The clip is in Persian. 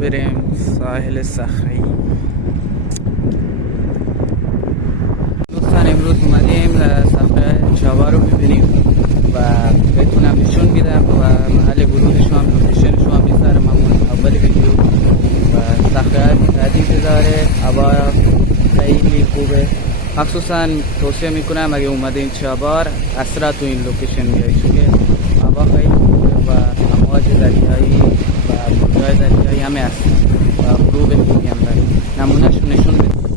بریم ساحل صخره‌ای. دوستان امروز اومدیم صخره چابهار رو ببینیم و بهتونم نشون میدم و محل ورودش هم لوکیشنش هم میذارم اول ویدیو. و صخره متعدد داره، هوا خیلی خوبه، مخصوصا توصیه میکنم اگه اومدین چابهار اسرع تو این لوکیشن بیایید، چون هوا خیلی خوبه و امواج دریایی و موجای دریایی همه هست و غروب خوبی هم داره. نمونهشو نشون میدم.